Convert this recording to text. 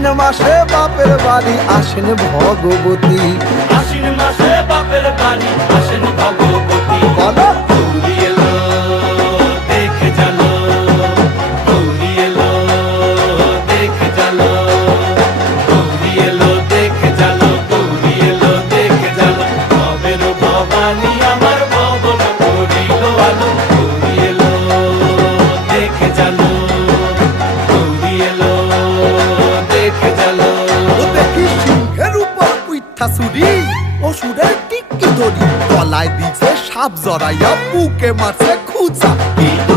আশ্বিন মাসে বাপের বাড়ি আসেন ভগবতী। আশ্বিন মাসে বাপের বাড়ি আসেন ভগবতী। বলো গৌরী এলো দেখে জানো, গৌরী এলো দেখে জানো, গৌরী এলো দেখে জানো, গৌরী এলো দেখে জানো। ভবের ভবানী আমার ভবন করিল আলো। গৌরী এলো দেখে জানো, গৌরী এলো দেখে জানো। ও দেখি সিংহের উপর উইঠা চুরি, অসুরের টিকি ধরি গলায় দিছে সাপ জড়াইয়া বুকে মারছে খুঁচা। কিন্তু